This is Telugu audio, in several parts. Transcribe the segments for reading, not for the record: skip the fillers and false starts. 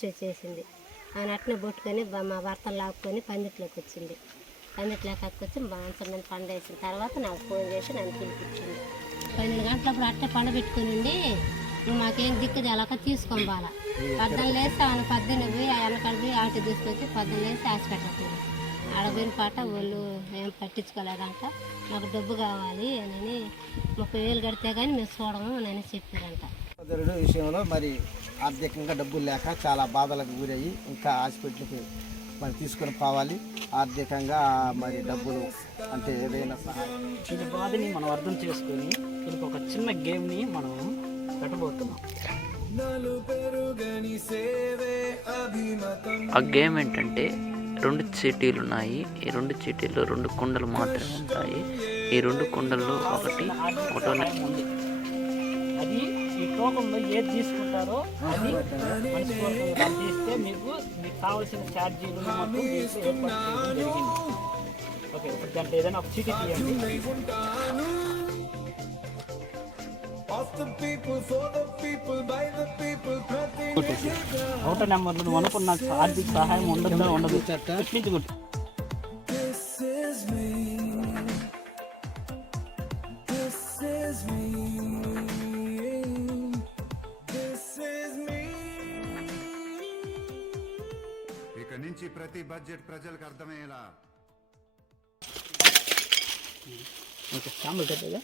పిచ్చి వచ్చేసింది. ఆమె అట్నే పట్టుకొని మా భర్తను లాక్కొని పందిట్లోకి వచ్చింది. పందిట్లోకి వచ్చి మంచం మీద పండేసిన తర్వాత నాకు ఫోన్ చేసి నన్ను పిలిపించింది. 12 గంటలప్పుడు అట్టే పండబెట్టుకుని ఉండి మాకేం దిక్కు తెలక తీసుకొని పోవాలా. 14 లేసి ఆమె 18 పోయి వెనకాల పోయి ఆటో తీసుకొచ్చి 14 లేసి హాస్పిటల్కి పోయింది. ఆడపోయిన పాట వాళ్ళు ఏం పట్టించుకోలేదంట. నాకు డబ్బు కావాలి అని 30,000 కడితే కానీ మేము చూడము అని చెప్పారంట. సోదరుడు విషయంలో మరి ఆర్థికంగా డబ్బులు లేక చాలా బాధలకు గురయ్యి ఇంకా హాస్పిటల్కి మరి తీసుకొని పోవాలి. ఆర్థికంగా మరి డబ్బులు అంటే ఏదైనా సహాయం ఈ బాధని మనం అర్థం చేసుకొని దీనికి ఒక చిన్న గేమ్ని మనం పెట్టబోతున్నాం. ఆ గేమ్ ఏంటంటే 2 చీటీలు ఉన్నాయి. ఈ 2 చీటీల్లో 2 కుండలు మాత్రమే ఉంటాయి. ఈ 2 కుండల్లో ఒకటో ఉంది. అది ఈ టోకంలో ఏది తీసుకుంటారో అది మనస్ఫూర్తిగా తీస్తే మీకు కావాల్సిన ఛార్జీలు మొత్తం దీంట్లో ఏర్పాటు చేయడం జరిగింది. ఓకే, ఇప్పుడు దాంట్లో ఏదైనా ఒక చీటీ తీయండి. ఒకటో నెంబర్లో నువ్వు అనుకున్న ఆర్థిక సహాయం ఉండదు నుంచి కొట్టు. ఇక నుంచి ప్రతి బడ్జెట్ ప్రజలకు అర్థమయ్యేలా. ఓకే, సాంబల్ కట్టేదా?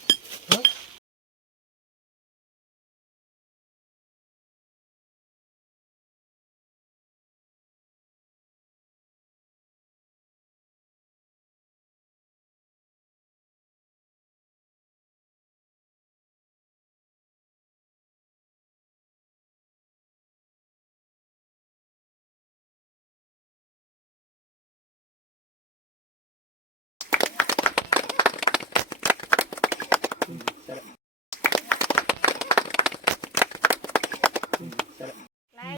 సరే.